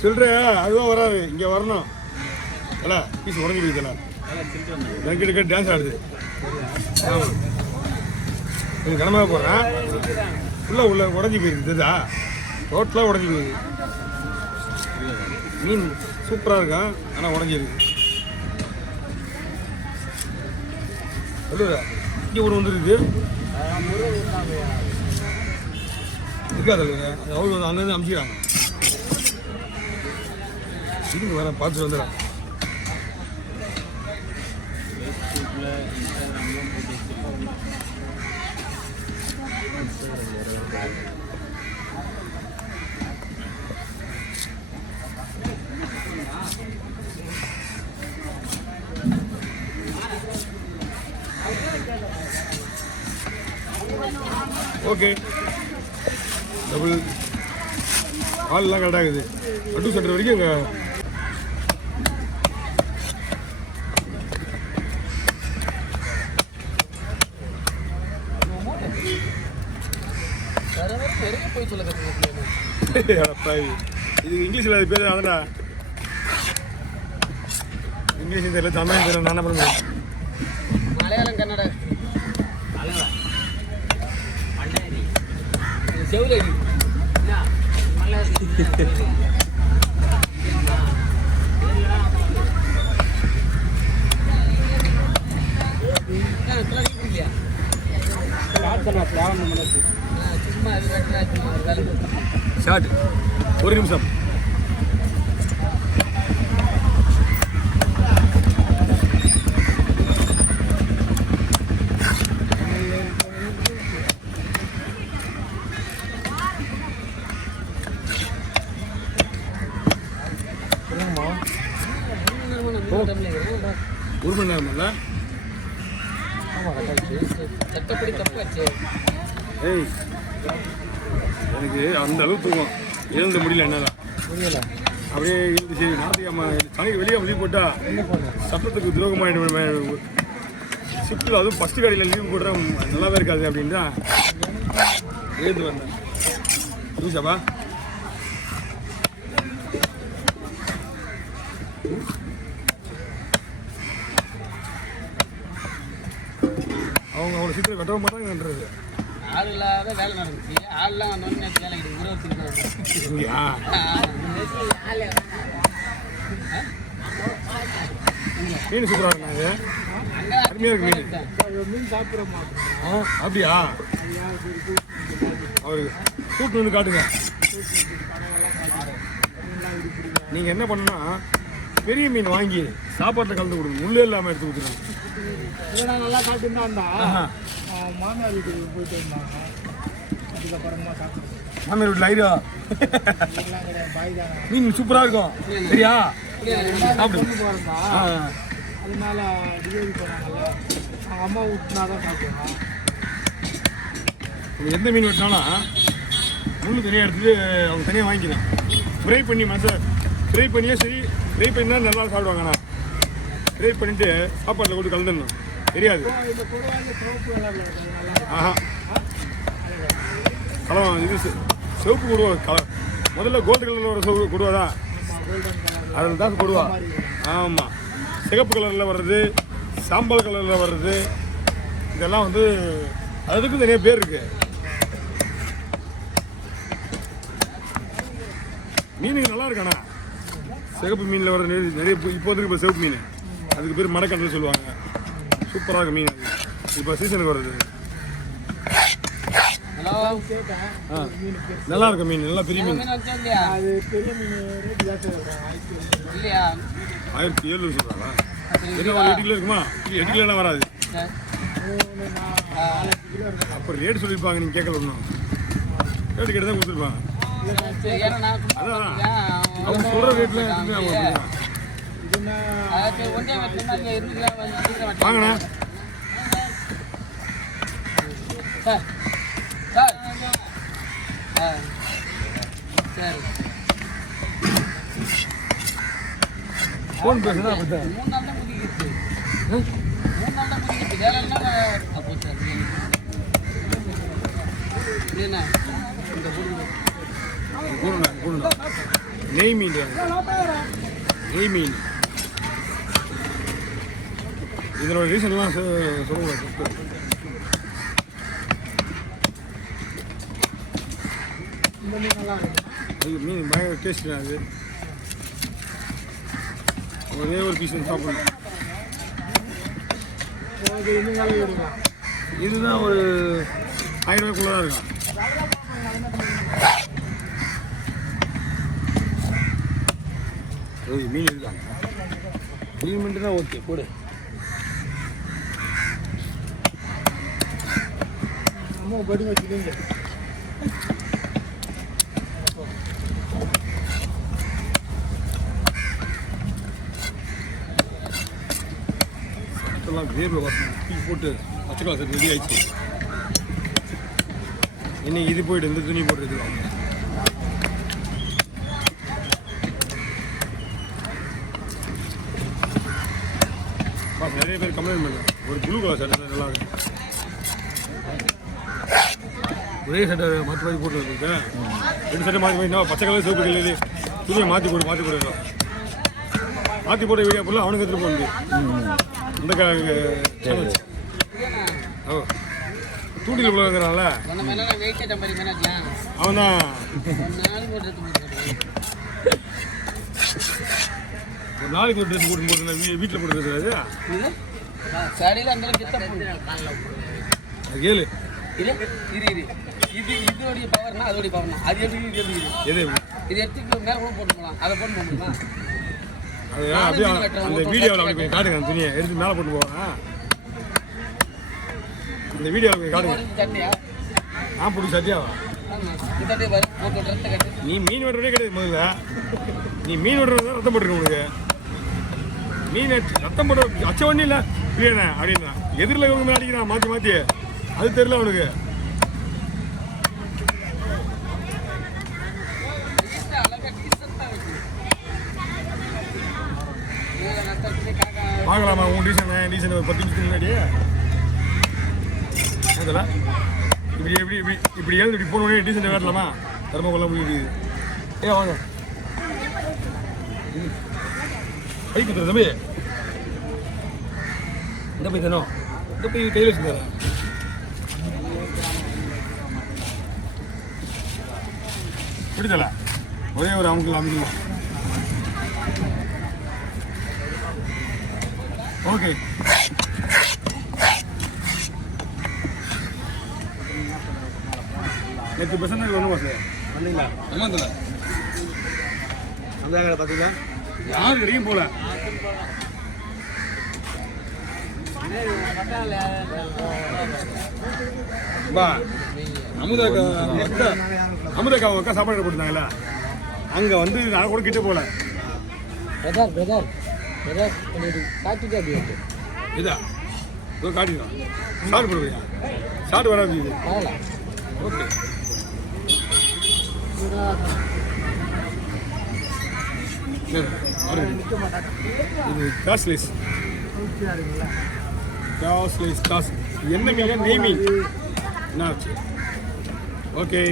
சில்லற அதுவும் வராது, இங்கே வரணும். இல்லை பீஸ் உடஞ்சி போயிடுச்சுல, கிட்ட டான்ஸ் ஆடுது. கொஞ்சம் கனமாக போடுறேன், உள்ள உடஞ்சி போயிருக்கு. தெரியுதா? ரோட்டெலாம் உடஞ்சி போயிருக்கு. மீன் சூப்பராக இருக்கும், ஆனால் உடஞ்சிருக்கு. இங்கே ஒன்று வந்துருக்கு இருக்காது. அவங்க வந்து அங்கேருந்து அமுச்சிக்கிறாங்க. இதுக்கு வேற பார்த்துட்டு வந்துடுறேன். ஓகே, டபுள் ஆள்லாம் கரெக்டாக இருக்குது. அட்டு சென்டர் வரைக்கும் இங்கே இது இங்கிலீஷில் அது பேர் அதடா. இங்கிலீஷ் தெரியல, தமிழ் தெரியல, நான் என்ன பண்ணுவேன். மலையாளம் கன்னடா செவ்வளோ ஷார்ட் ஒரு நிமிஷம். ஒரு மணி நேரம் இல்லை? ஏய், எனக்கு அந்த அளவுக்கு தூக்கம் எழுந்த முடியல. என்னால் அப்படியே எழுந்து சரி ஞாயிற்றுக்கிழமை சனிக்கு வெளியே லீவ் போட்டால் சட்டத்துக்கு துரோகமாகிடும். ஷிஃப்ட்டில் அதுவும் ஃபஸ்ட்டு கடையில் லீவ் போட்டால் நல்லாவே இருக்காது அப்படின்னு தான் எழுந்து வந்தேன். லூசாப்பா அவங்க அவ்வளோ சீக்கிரம் கட்டவும் மாட்டாங்கன்றது. ஆள் இல்லாத வேலை நடந்துச்சு. ஆள்லாம் வந்தோடனே நேற்று வேலை கிடைக்கும். மீன் சூப்பராக இருந்தாங்க, அருமையாக இருக்கு மீன். மீன் சாப்பிட்றோமா? அப்படியா? அவருக்கு கூட்டு வந்து காட்டுங்க. நீங்கள் என்ன பண்ணணும்னா பெரிய மீன் வாங்கி சாப்பாட்டில் கலந்து கொடுங்க, உள்ளே இல்லாமல் எடுத்து கொடுத்துருங்க. இதெல்லாம் நல்லா சாப்பிட்டு தான் இருந்தா மாமியார் வீட்டுக்கு போயிட்டு இருந்தாங்க. அதுக்கப்புறமா சாப்பிட்டு மாமியார் வீட்டில் ஐரா மீன் சூப்பராக இருக்கும். சரியா? சாப்பிட்டு போகிறதா அதனால டெலிவரி போனாங்கல்ல, அவங்க அம்மா ஊட்டினா தான் சாப்பிடுவோம். எந்த மீன் வெட்டினாலும் முள்ளு தனியாக எடுத்துட்டு அவங்க தனியாக வாங்கிக்கலாம். ஃப்ரை பண்ணி ஃப்ரை பண்ணியே சரி, ஃப்ரை பண்ணி தான் நல்லா சாப்பிடுவாங்கண்ணா. ஃப்ரை பண்ணிவிட்டு சாப்பாட்டில் போட்டு கலந்துடணும், தெரியாது. ஆஹா கலம் இது சிவப்பு கொடுவா கலர். முதல்ல கோல்டு கலரில் வர சிவப்பு கொடுவா தான், அதில் தான் கொடுவா. ஆமாம், சிகப்பு கலரில் வர்றது, சாம்பல் கலரில் வர்றது, இதெல்லாம் வந்து அதுக்கும் நிறைய பேர் இருக்கு. மீனுக்கு நல்லா இருக்காண்ணா. சிகப்பு மீனில் வர நிறைய இப்போதைக்கு இப்போ சிவப்பு மீன், அதுக்கு பேர் மடக்கன்று சொல்லுவாங்க. சூப்பராக இருக்கு மீன். இப்போ சீசனுக்கு வருது. நல்லா இருக்கும் மீன், நல்லா பெரிய மீன். 1700 சொல்கிறாங்களா? என்ன ஒரு 8 கிலோ இருக்குமா? 8 கிலோலாம் வராது. அப்புறம் ரேட் சொல்லியிருப்பாங்க, நீங்கள் கேட்கல ஒன்றும். ரேட்டு கேட்டு தான் கொடுத்துருப்பாங்க. அதான் அவங்க சொல்கிற ரேட்டில் வாங்கண்ணா. ஃபோன் பேசுனா அப்படித்தான். நெய் மீன், நெய் மீன். இதனோட ரீசன்லாம் சொல்லுங்க. அது மீன் பயங்கர டேஸ்ட். அது ஒரே ஒரு பீஸ் வந்து சாப்பிடணும். இதுதான் ஒரு 1000 ரூபாய்க்குள்ள தான் இருக்கும். மீன் இருக்காங்க. மீன் மட்டும் தான் ஓகே போடு. படி வச்சுக்கோங்க. வேர்வை வாசனை தூக்கி போட்டு பச்சைக்கலா சரி ரெடி ஆயிடுச்சு. இன்னைக்கு இது போயிட்டு இந்த துணி போட்டுருக்குறாங்க. நிறைய பேர் கம்ப்ளைண்ட் பண்ணுறாங்க, ஒரு ப்ளூ கலர் சட்டை நல்லா இருக்கு. ஒரே சட்டை மாற்றி மாற்றி போட்டு வச்சுருக்கேன். 2 சட்டை மாற்றி மாற்றி பச்சை கலர் சிவப்பு கலர் துணியை மாற்றி போட்டு மாற்றி போட்ட வீடியோ ஃபுல்லாக அவனுக்கு எடுத்துகிட்டு போகுது. இந்த ஓ தூண்டில் போகிறதுனால அவன் தான் ஒரு நாளைக்கு ஒரு ட்ரெஸ் போட்டு போட்டு வீட்டில் போட்டு இருக்கிறது. அது கேளு, இதோடைய பவர்னா அதோடைய பவர்னா அது எப்படி எது இது எடுத்து மேலே கூட போட்டுக்கலாம், அதை போட்டு போட்டுமா அது அப்படியே அந்த வீடியோவில் அப்படி கொஞ்சம் காட்டுங்க. அந்த துணியை எடுத்து மேலே போட்டு போவேன். அந்த வீடியோவில் கொஞ்சம் காட்டுங்க. சட்டையா நான் போட்டு சட்டியாவா? நீ மீன் வெட்டுறதே கிடையாது. முதல்ல நீ மீன் வெட்டுறது தான் ரத்தம் போட்டுருக்க. உனக்கு மீன் ரத்தம் போட்டு அச்ச ஒன்றும் இல்லை இல்லையாண்ணே அப்படின்னா எதிரில் இவங்க அடிக்கிறான் மாற்றி மாற்றி. அது தெரியல அவனுக்கு. பார்க்கலாமா உன் டீசன் ஒரு 10 நிமிஷத்துக்கு முன்னாடியே அதில் இப்படி எழுந்து இப்படி போன டீசன் வேட்டலாமா? தர்ம கொள்ள முடியுது. வாங்க கை குத்துற தம்பி. இந்த போய் தானோ இந்த போய் கையில் வச்சு தரேன். பிடிச்சல ஒரே ஒரு அமைக்கலாம். ஓகே நேற்று பெசன்ட் ஒன்றுமா சார் பண்ணீங்களா? ஆமாம் தலை அந்த பார்த்தீங்களா? யாரும் இடையும் போல. பா அமுதாக்கா அக்கா சாப்பாடு போட்டுருந்தாங்களா? அங்கே வந்து நான் கூட கிட்ட போகல. இதா காட்டிக்கலாம். ஷார்ட் போடுவியா? ஷார்ட் வராது. இது ஓகே நிற்க மாட்டாங்க. இது காஸ்ட்லெஸ் ஹெல்த்தியாக இருக்குங்களா? காஸ்ட்லெஸ் காஸ் என்ன மீன் நெய் மீன் என்ன ஆச்சு ஓகே